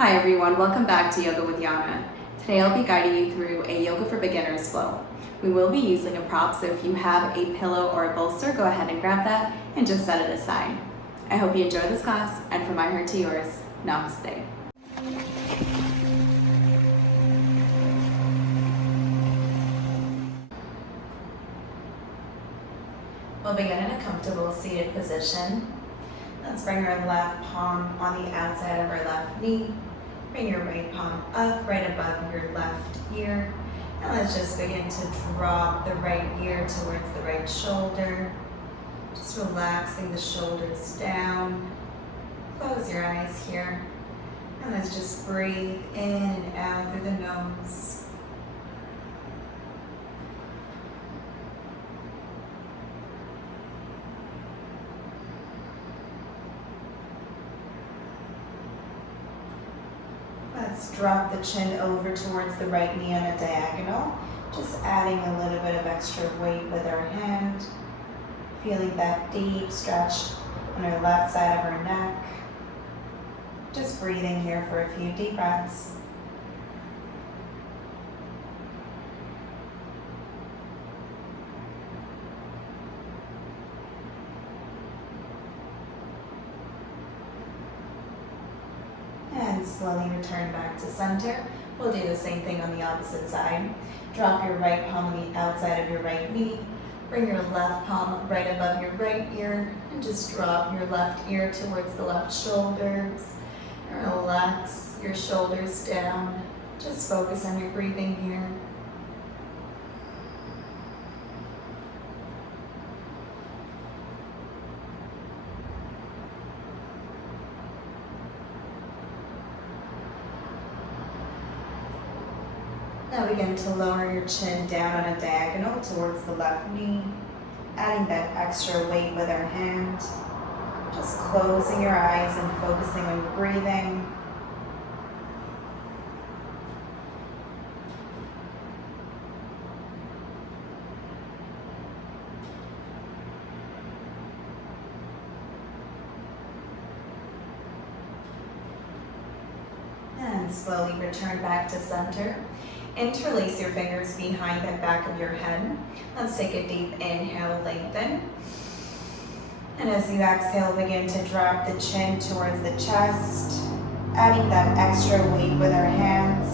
Hi everyone, welcome back to Yoga with Yana. Today I'll be guiding you through a Yoga for Beginners flow. We will be using a prop, so if you have a pillow or a bolster, go ahead and grab that and just set it aside. I hope you enjoy this class, and from my heart to yours, namaste. We'll begin in a comfortable seated position. Let's bring our left palm on the outside of our left knee. Bring your right palm up right above your left ear. And let's just begin to drop the right ear towards the right shoulder. Just relaxing the shoulders down. Close your eyes here. And let's just breathe in and out through the nose. Let's drop the chin over towards the right knee on a diagonal, just adding a little bit of extra weight with our hand, feeling that deep stretch on our left side of our neck. Just breathing here for a few deep breaths. And slowly return back to center. We'll do the same thing on the opposite side. Drop your right palm on the outside of your right knee. Bring your left palm right above your right ear and just drop your left ear towards the left shoulders. And relax your shoulders down. Just focus on your breathing here. Now begin to lower your chin down on a diagonal towards the left knee, adding that extra weight with our hand. Just closing your eyes and focusing on your breathing. And slowly return back to center. Interlace your fingers behind the back of your head. Let's take a deep inhale, lengthen. And as you exhale, begin to drop the chin towards the chest, adding that extra weight with our hands.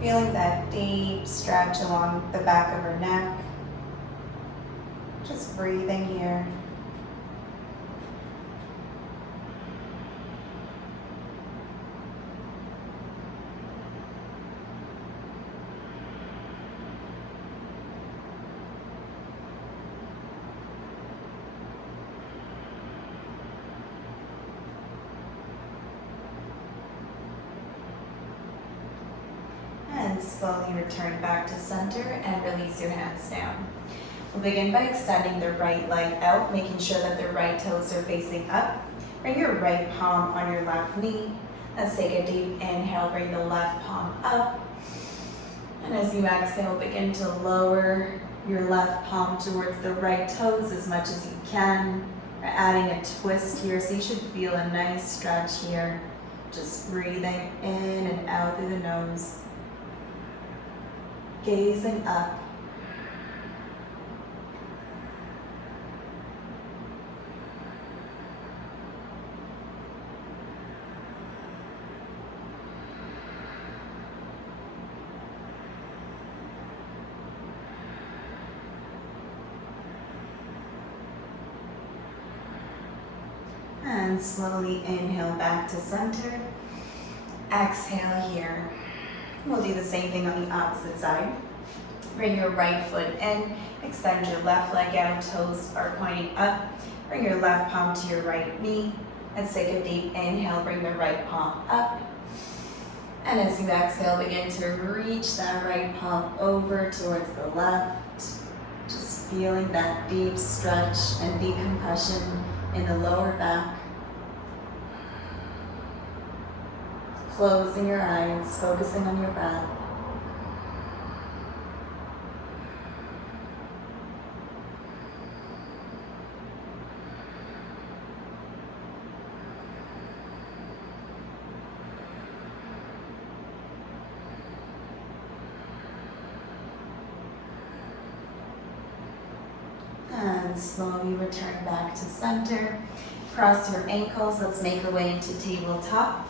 Feeling that deep stretch along the back of our neck. Just breathing here. And slowly return back to center and release your hands down. We'll begin by extending the right leg out, making sure that the right toes are facing up. Bring your right palm on your left knee. Let's take a deep inhale, bring the left palm up. And as you exhale, begin to lower your left palm towards the right toes as much as you can. We're adding a twist here, so you should feel a nice stretch here. Just breathing in and out through the nose. Gazing up. And slowly inhale back to center. Exhale here. We'll do the same thing on the opposite side. Bring your right foot in, extend your left leg out, toes are pointing up. Bring your left palm to your right knee. Let's take a deep inhale, bring the right palm up. And as you exhale, begin to reach that right palm over towards the left. Just feeling that deep stretch and decompression in the lower back. Closing your eyes, focusing on your breath. And slowly return back to center. Cross your ankles. Let's make our way into tabletop.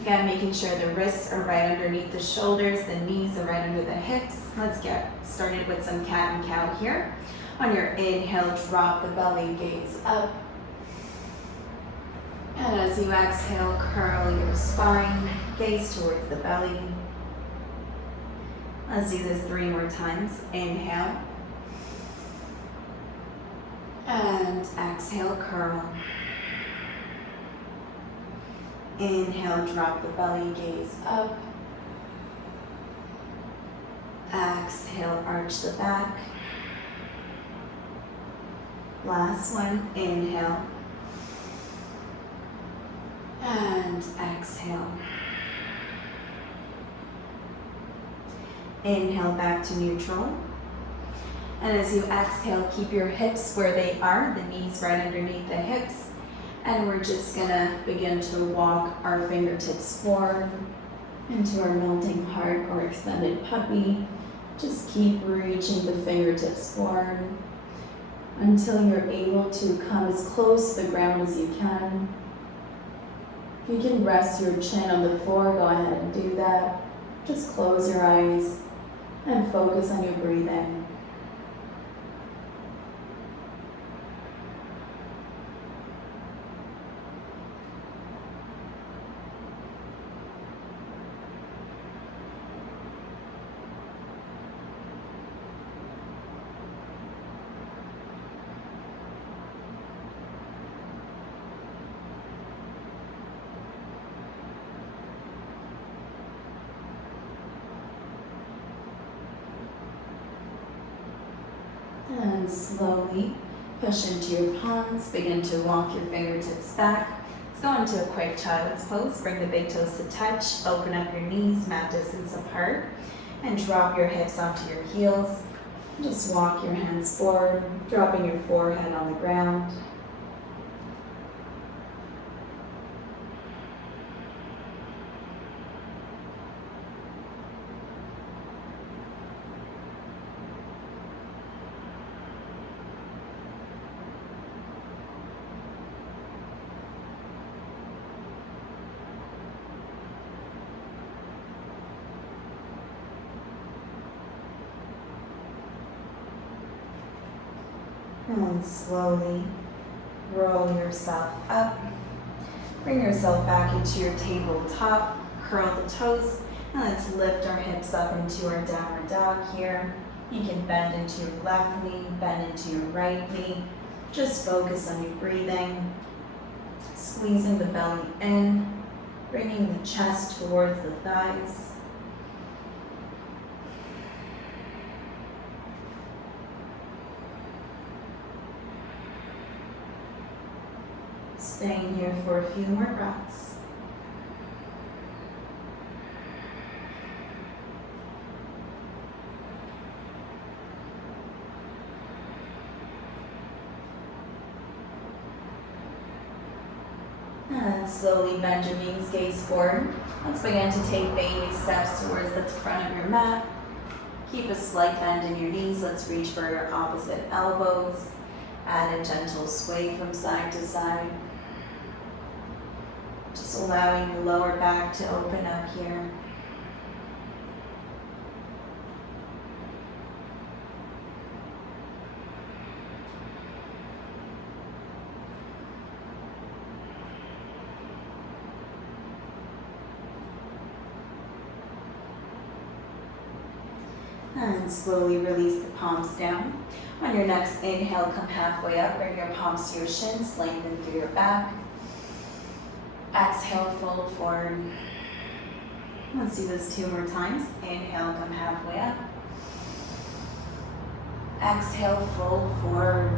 Again, making sure the wrists are right underneath the shoulders, the knees are right under the hips. Let's get started with some cat and cow here. On your inhale, drop the belly, gaze up. And as you exhale, curl your spine, gaze towards the belly. Let's do this 3 more times. Inhale. And exhale, curl. Inhale, drop the belly, gaze up. Exhale, arch the back. Last one, inhale. And exhale. Inhale back to neutral. And as you exhale, keep your hips where they are, the knees right underneath the hips. And we're just gonna begin to walk our fingertips forward into our melting heart or extended puppy. Just keep reaching the fingertips forward until you're able to come as close to the ground as you can. If you can rest your chin on the floor, go ahead and do that. Just close your eyes and focus on your breathing. And slowly push into your palms, begin to walk your fingertips back. Let's go into a quick child's pose. Bring the big toes to touch, open up your knees, mat distance apart, and drop your hips onto your heels. Just walk your hands forward, dropping your forehead on the ground. And slowly roll yourself up. Bring yourself back into your tabletop. Curl the toes. And let's lift our hips up into our downward dog here. You can bend into your left knee, bend into your right knee. Just focus on your breathing. Squeezing the belly in. Bringing the chest towards the thighs. Staying here for a few more breaths. And slowly bend your knees, gaze forward. Let's begin to take baby steps towards the front of your mat. Keep a slight bend in your knees. Let's reach for your opposite elbows. Add a gentle sway from side to side. Just allowing your lower back to open up here. And slowly release the palms down. On your next inhale, come halfway up. Bring your palms to your shins, lengthen through your back. Exhale, fold forward. Let's do this 2 more times. Inhale, come halfway up. Exhale, fold forward.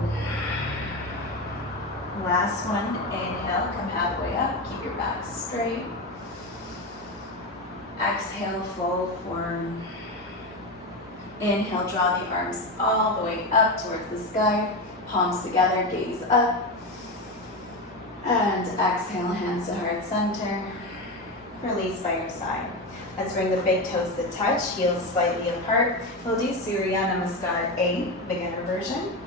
Last one. Inhale, come halfway up. Keep your back straight. Exhale, fold forward. Inhale, draw the arms all the way up towards the sky. Palms together, gaze up. And exhale, hands to heart center. Release by your side. Let's bring the big toes to touch, heels slightly apart. We'll do Surya Namaskar A, beginner version.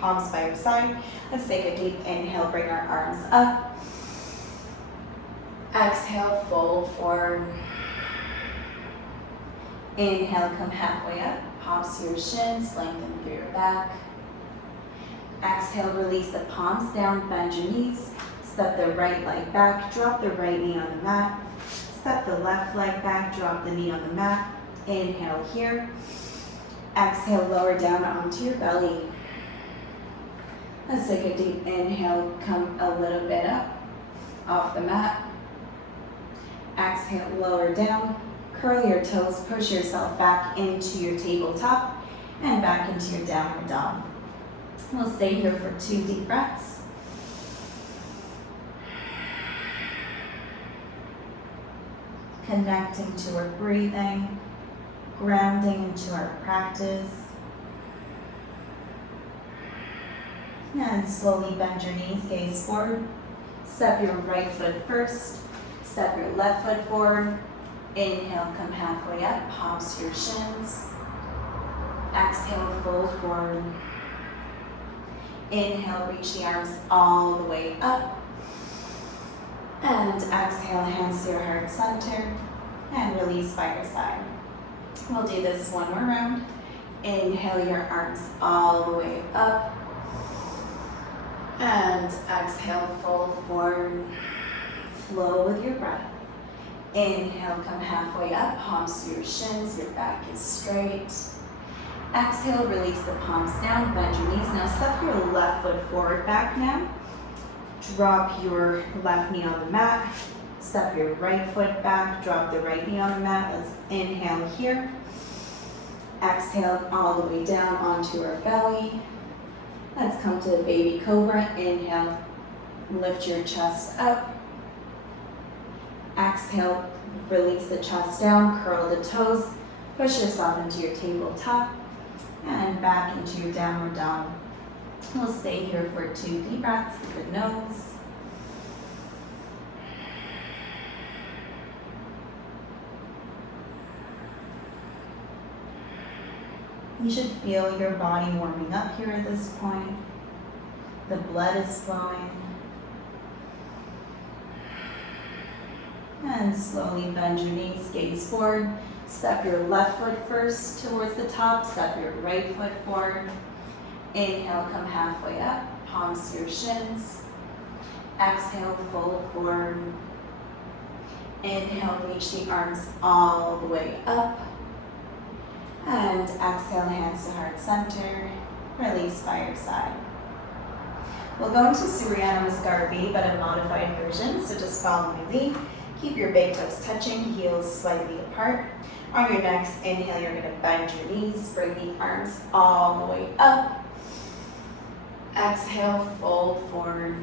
palms by your side. Let's take a deep inhale, bring our arms up. Exhale, fold forward. Inhale, come halfway up, palms to your shins, lengthen through your back. Exhale, release the palms down, bend your knees. Step the right leg back, drop the right knee on the mat. Step the left leg back, drop the knee on the mat. Inhale here. Exhale, lower down onto your belly. Let's take a deep inhale, come a little bit up off the mat. Exhale, lower down. Curl your toes, push yourself back into your tabletop and back into your downward dog. We'll stay here for 2 deep breaths. Connecting to our breathing, grounding into our practice. And slowly bend your knees, gaze forward. Step your right foot first, step your left foot forward. Inhale, come halfway up, palms to your shins. Exhale, fold forward. Inhale, reach the arms all the way up. And exhale, hands to your heart center. And release by your side. We'll do this one more round. Inhale your arms all the way up. And exhale, fold forward. Flow with your breath. Inhale, come halfway up, palms to your shins, your back is straight. Exhale, release the palms down, bend your knees. Now step your left foot forward back now. Drop your left knee on the mat. Step your right foot back, drop the right knee on the mat. Let's inhale here. Exhale all the way down onto our belly. Let's come to the baby cobra. Inhale, lift your chest up. Exhale, release the chest down, curl the toes, push yourself into your tabletop and back into your downward dog. We'll stay here for 2 deep breaths with the nose. You should feel your body warming up here at this point. The blood is flowing. And slowly bend your knees, gaze forward. Step your left foot first towards the top, step your right foot forward. Inhale, come halfway up, palms to your shins. Exhale, fold forward. Inhale, reach the arms all the way up. And exhale, hands to heart center. Release by your side. We'll go into Surya Namaskar B, but a modified version, so just follow my lead. Keep your big toes touching, heels slightly apart. On your next inhale, you're going to bend your knees, bring the arms all the way up. Exhale, fold forward.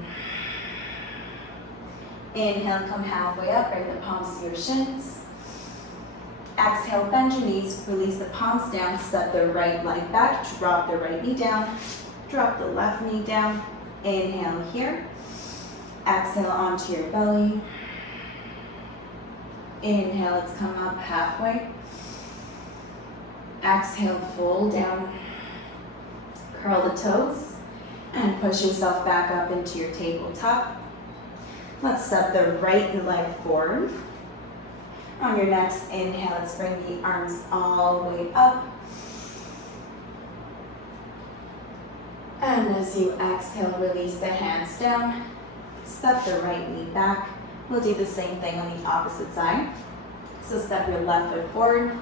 Inhale, come halfway up, bring the palms to your shins. Exhale, bend your knees, release the palms down, step the right leg back, drop the right knee down, drop the left knee down. Inhale here. Exhale onto your belly. Inhale, let's come up halfway. Exhale, fold down. Curl the toes and push yourself back up into your tabletop. Let's step the right leg forward. On your next inhale, let's bring the arms all the way up. And as you exhale, release the hands down. Step the right knee back. We'll do the same thing on the opposite side. So step your left foot forward.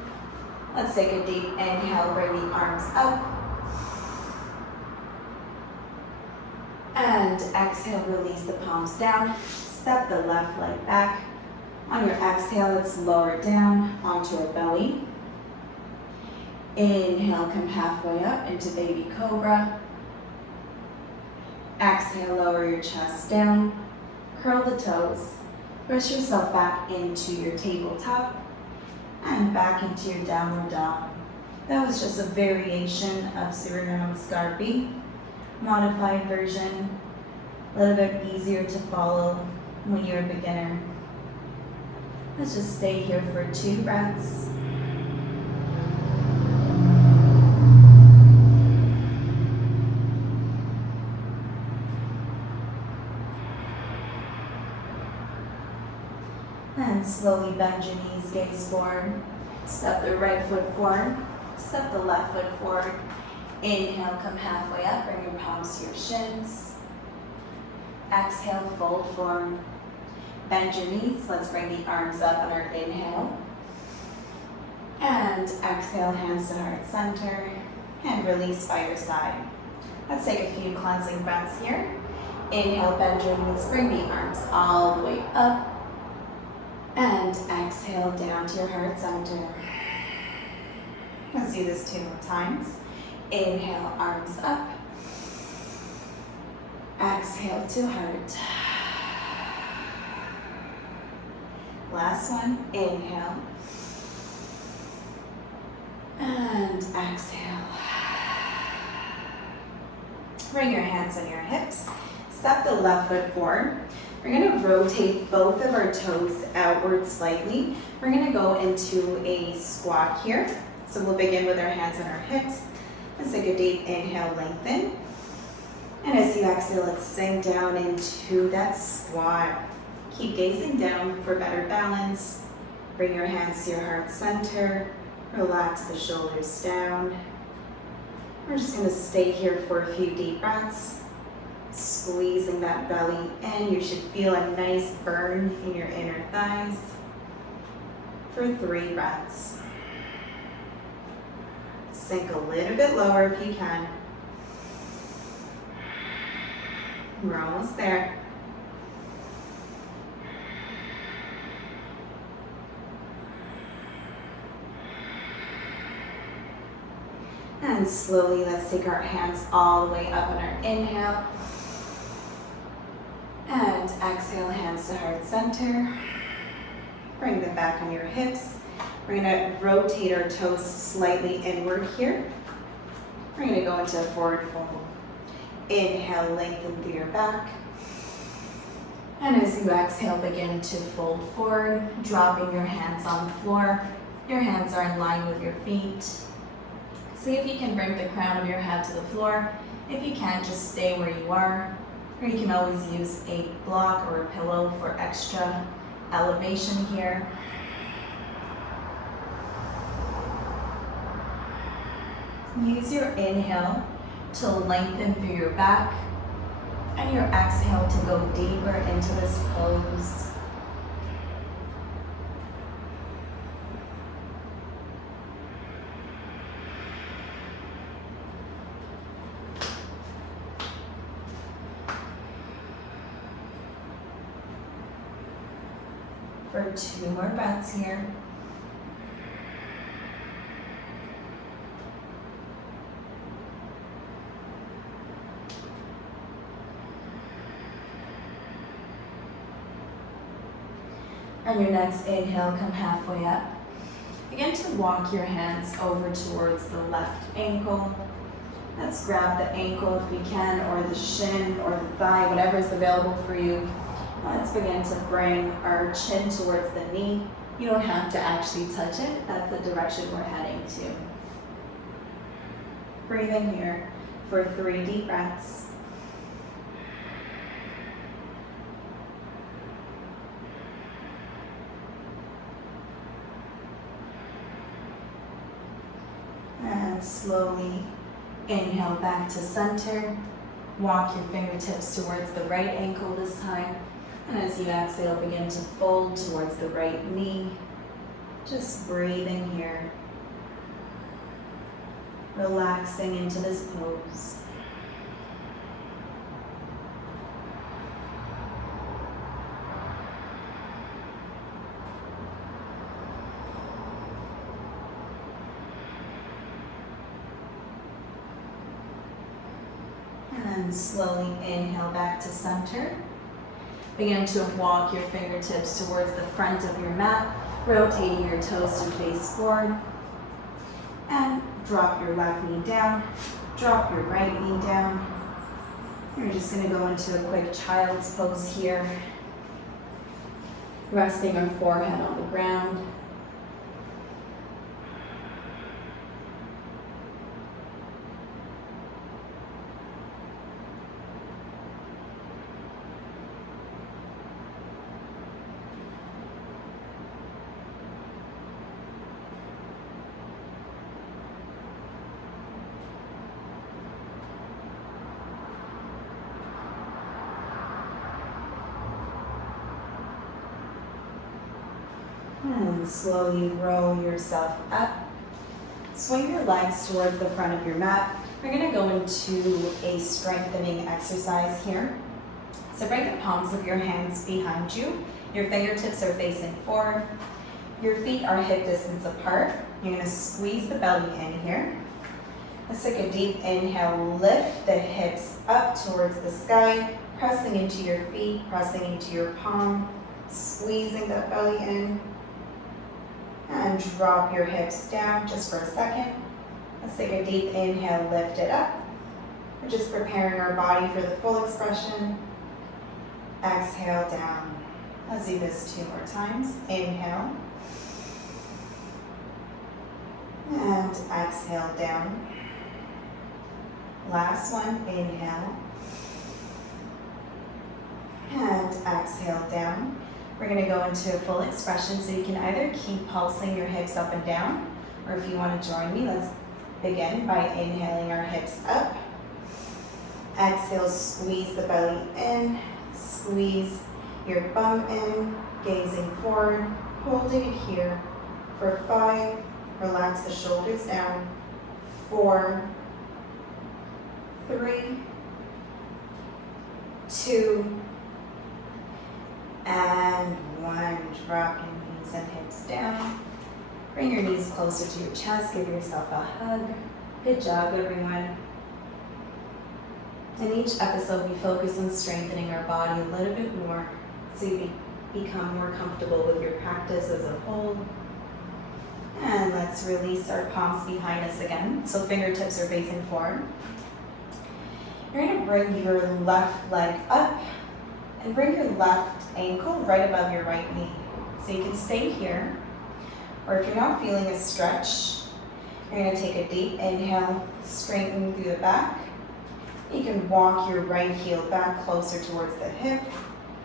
Let's take a deep inhale, bring the arms up. And exhale, release the palms down. Step the left leg back. On your exhale, let's lower down onto our belly. Inhale, come halfway up into baby cobra. Exhale, lower your chest down. Curl the toes. Push yourself back into your tabletop and back into your downward dog. That was just a variation of Surya Namaskar B, modified version, a little bit easier to follow when you're a beginner. Let's just stay here for 2 breaths. And slowly bend your knees, gaze forward. Step the right foot forward. Step the left foot forward. Inhale, come halfway up. Bring your palms to your shins. Exhale, fold forward. Bend your knees. Let's bring the arms up on our inhale. And exhale, hands to heart center. And release by your side. Let's take a few cleansing breaths here. Inhale, bend your knees. Bring the arms all the way up. And exhale down to your heart center. Let's do this 2 more times. Inhale, arms up. Exhale to heart. Last one. Inhale. And exhale. Bring your hands on your hips. Step the left foot forward. We're going to rotate both of our toes outward slightly. We're going to go into a squat here. So we'll begin with our hands on our hips. Let's take a deep inhale, lengthen. And as you exhale, let's sink down into that squat. Keep gazing down for better balance. Bring your hands to your heart center. Relax the shoulders down. We're just going to stay here for a few deep breaths. Squeezing that belly in. You should feel a nice burn in your inner thighs for 3 breaths. Sink a little bit lower if you can. We're almost there. And slowly, let's take our hands all the way up on our inhale. And exhale, hands to heart center. Bring them back on your hips. We're going to rotate our toes slightly inward here. We're going to go into a forward fold. Inhale, lengthen through your back. And as you exhale, begin to fold forward, dropping your hands on the floor. Your hands are in line with your feet. See if you can bring the crown of your head to the floor. If you can't, just stay where you are. Or you can always use a block or a pillow for extra elevation here. Use your inhale to lengthen through your back and your exhale to go deeper into this pose. For 2 more breaths here. On your next inhale, come halfway up. Begin to walk your hands over towards the left ankle. Let's grab the ankle if we can, or the shin, or the thigh, whatever is available for you. Let's begin to bring our chin towards the knee. You don't have to actually touch it. That's the direction we're heading to. Breathe in here for 3 deep breaths. And slowly inhale back to center. Walk your fingertips towards the right ankle this time. And as you exhale, begin to fold towards the right knee. Just breathing here. Relaxing into this pose. And slowly inhale back to center. Begin to walk your fingertips towards the front of your mat, rotating your toes to face forward. And drop your left knee down, drop your right knee down. You're just going to go into a quick child's pose here, resting our forehead on the ground. And slowly roll yourself up. Swing your legs towards the front of your mat. We're gonna go into a strengthening exercise here. So bring the palms of your hands behind you. Your fingertips are facing forward. Your feet are hip distance apart. You're gonna squeeze the belly in here. Let's take a deep inhale, lift the hips up towards the sky, pressing into your feet, pressing into your palm, squeezing that belly in. And drop your hips down just for a second. Let's take a deep inhale, lift it up. We're just preparing our body for the full expression. Exhale down. Let's do this 2 more times. Inhale. And exhale down. Last one, inhale. And exhale down. We're gonna go into a full expression, so you can either keep pulsing your hips up and down, or if you wanna join me, let's begin by inhaling our hips up. Exhale, squeeze the belly in, squeeze your bum in, gazing forward, holding it here for 5, relax the shoulders down, 4, 3, 2, and 1. Drop your knees and hips down. Bring your knees closer to your chest. Give yourself a hug. Good job, everyone. In each episode, we focus on strengthening our body a little bit more so you become more comfortable with your practice as a whole. And let's release our palms behind us again. So fingertips are facing forward. You're going to bring your left leg up and bring your left ankle right above your right knee. So you can stay here, or if you're not feeling a stretch, you're going to take a deep inhale, straighten through the back. You can walk your right heel back closer towards the hip.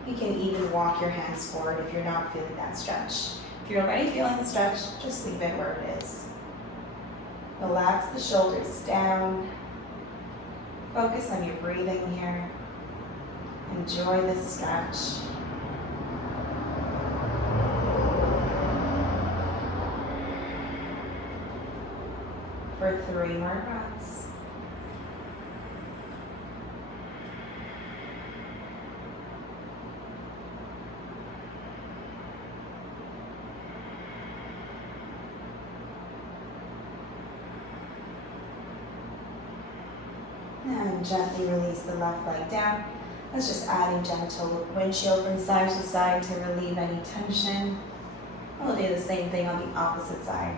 You can even walk your hands forward if you're not feeling that stretch. If you're already feeling the stretch, just leave it where it is. Relax the shoulders down. Focus on your breathing here. Enjoy this stretch. For 3 more breaths. And gently release the left leg down. Let's just add a gentle windshield from side to side to relieve any tension. We'll do the same thing on the opposite side.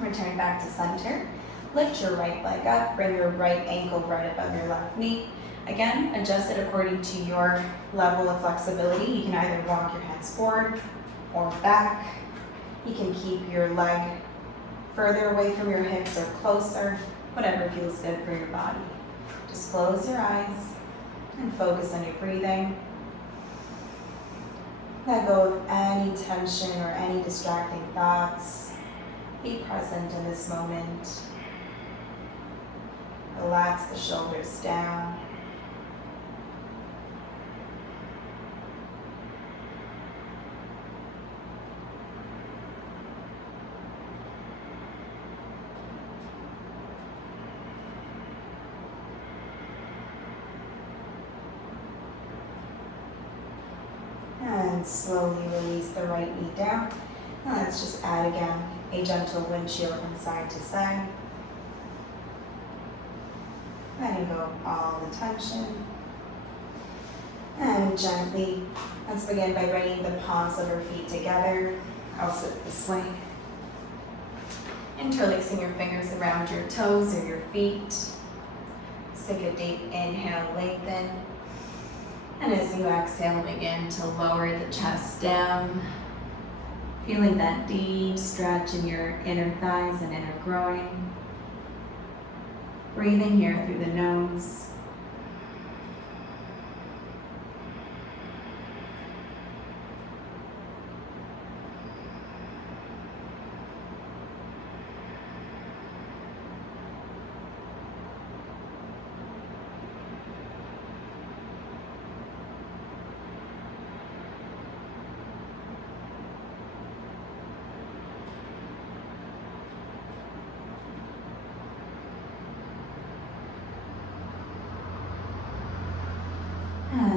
Return back to center. Lift your right leg up. Bring your right ankle right above your left knee. Again, adjust it according to your level of flexibility. You can either walk your hands forward or back. You can keep your leg further away from your hips or closer, whatever feels good for your body. Just close your eyes and focus on your breathing. Let go of any tension or any distracting thoughts. Be present in this moment. Relax the shoulders down. And slowly release the right knee down. Now let's just add again a gentle windshield from side to side. Letting go of all the tension. And gently, let's begin by bringing the palms of our feet together. I'll sit this way. Interlacing your fingers around your toes or your feet. Let's take a deep inhale, lengthen. And as you exhale, begin to lower the chest down. Feeling that deep stretch in your inner thighs and inner groin. Breathing here through the nose.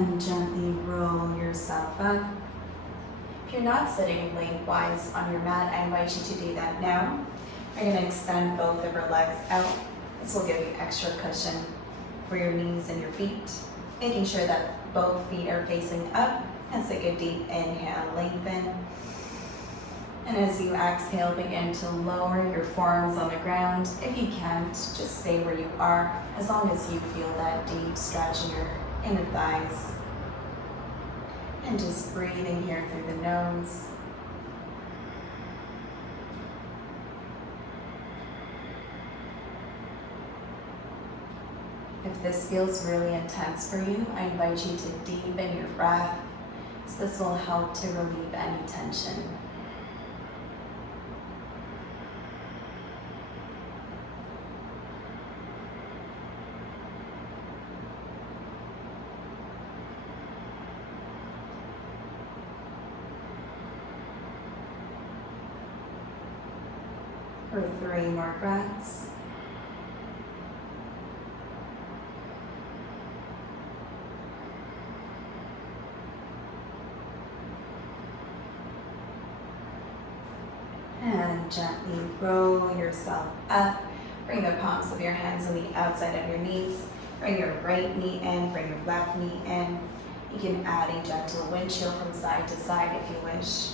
And gently roll yourself up. If you're not sitting lengthwise on your mat, I invite you to do that now. You're going to extend both of your legs out. This will give you extra cushion for your knees and your feet. Making sure that both feet are facing up. And take a deep inhale, lengthen. And as you exhale, begin to lower your forearms on the ground. If you can't, just stay where you are, as long as you feel that deep stretch in your inner thighs. And just breathing here through the nose. If this feels really intense for you, I invite you to deepen your breath, so this will help to relieve any tension. For 3 more breaths. And gently roll yourself up. Bring the palms of your hands on the outside of your knees. Bring your right knee in, bring your left knee in. You can add a gentle windshield from side to side if you wish.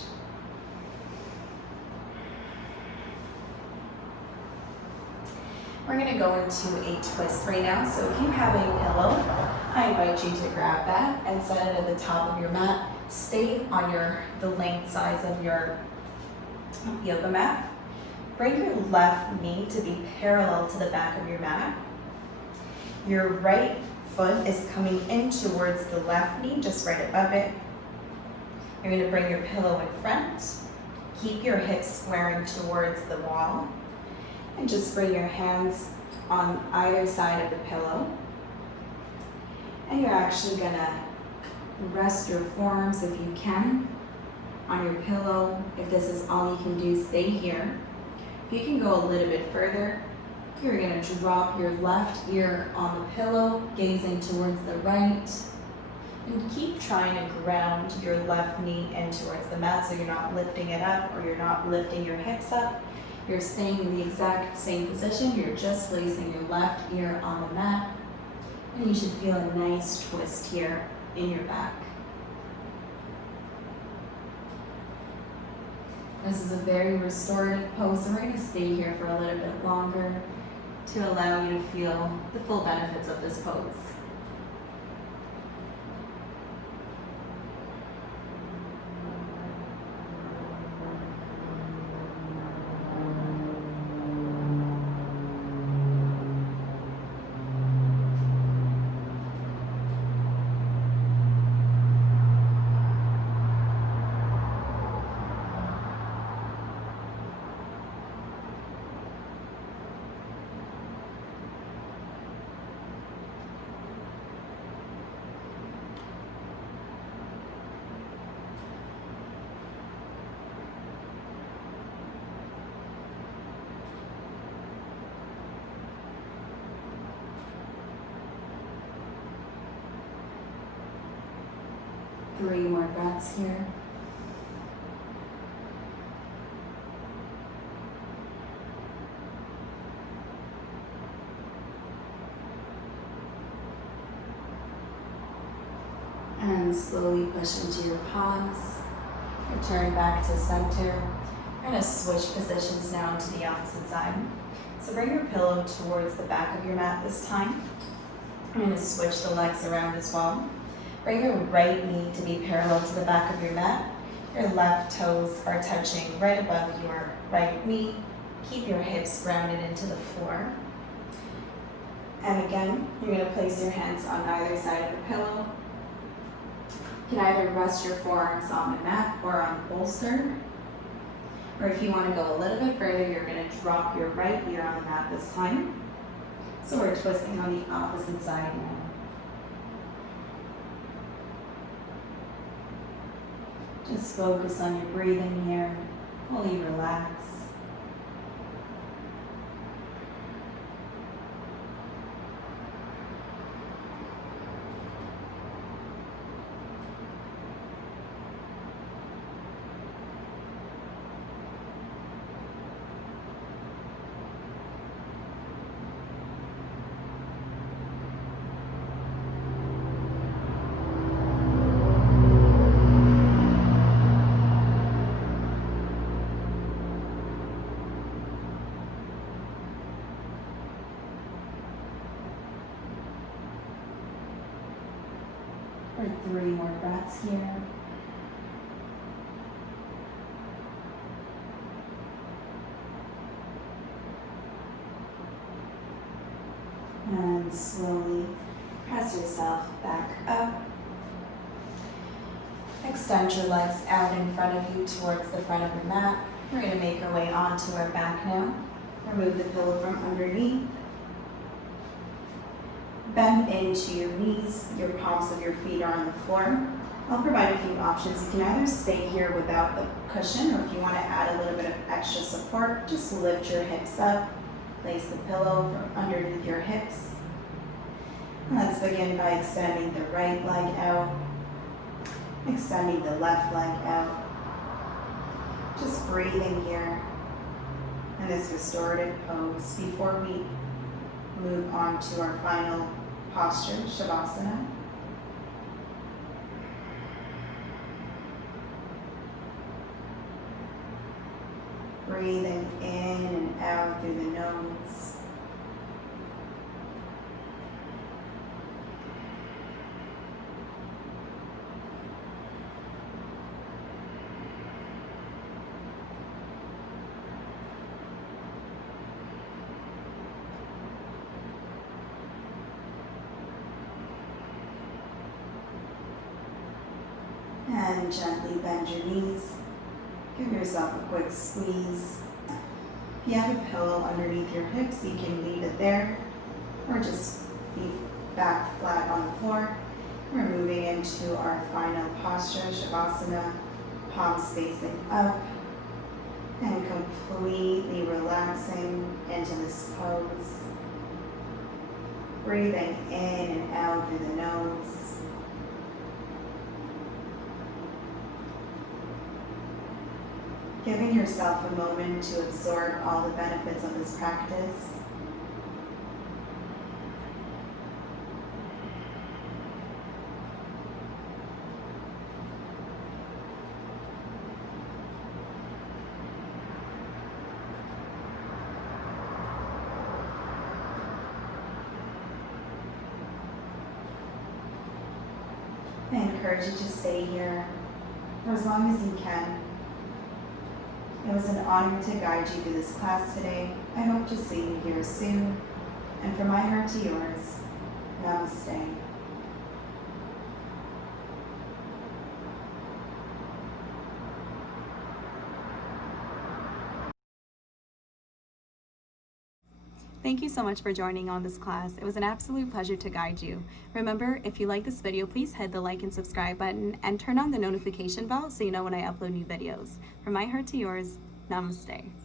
We're going to go into a twist right now. So if you have a pillow, I invite you to grab that and set it at the top of your mat. Stay on the length size of your yoga mat. Bring your left knee to be parallel to the back of your mat. Your right foot is coming in towards the left knee, just right above it. You're going to bring your pillow in front. Keep your hips squaring towards the wall. And just bring your hands on either side of the pillow. And you're actually going to rest your forearms, if you can, on your pillow. If this is all you can do, stay here. If you can go a little bit further, you're going to drop your left ear on the pillow, gazing towards the right. And keep trying to ground your left knee in towards the mat, so you're not lifting it up or you're not lifting your hips up. You're staying in the exact same position. You're just placing your left ear on the mat. And you should feel a nice twist here in your back. This is a very restorative pose, so we're going to stay here for a little bit longer to allow you to feel the full benefits of this pose. Three more breaths here. And slowly push into your palms. Return back to center. We're going to switch positions now to the opposite side. So bring your pillow towards the back of your mat this time. I'm going to switch the legs around as well. Bring your right knee to be parallel to the back of your mat. Your left toes are touching right above your right knee. Keep your hips grounded into the floor. And again, you're going to place your hands on either side of the pillow. You can either rest your forearms on the mat or on the bolster. Or if you want to go a little bit further, you're going to drop your right ear on the mat this time. So we're twisting on the opposite side now. Just focus on your breathing here, fully relax. 3 more breaths here. And slowly press yourself back up. Extend your legs out in front of you towards the front of the mat. We're going to make our way onto our back now. Remove the pillow from underneath. Bend into your knees. Your palms of your feet are on the floor. I'll provide a few options. You can either stay here without the cushion, or if you want to add a little bit of extra support, just lift your hips up. Place the pillow from underneath your hips. And let's begin by extending the right leg out. Extending the left leg out. Just breathing here in this restorative pose before we move on to our final posture, Shavasana. Breathing in and out through the nose. And gently bend your knees. Give yourself a quick squeeze. If you have a pillow underneath your hips, you can leave it there, or just be back flat on the floor. We're moving into our final posture, Shavasana, palms facing up, and completely relaxing into this pose. Breathing in and out through the nose. Giving yourself a moment to absorb all the benefits of this practice. I encourage you to stay here for as long as you can. It was an honor to guide you through this class today. I hope to see you here soon. And from my heart to yours, namaste. Thank you so much for joining on this class. It was an absolute pleasure to guide you. Remember, if you like this video, please hit the like and subscribe button and turn on the notification bell so you know when I upload new videos. From my heart to yours, namaste.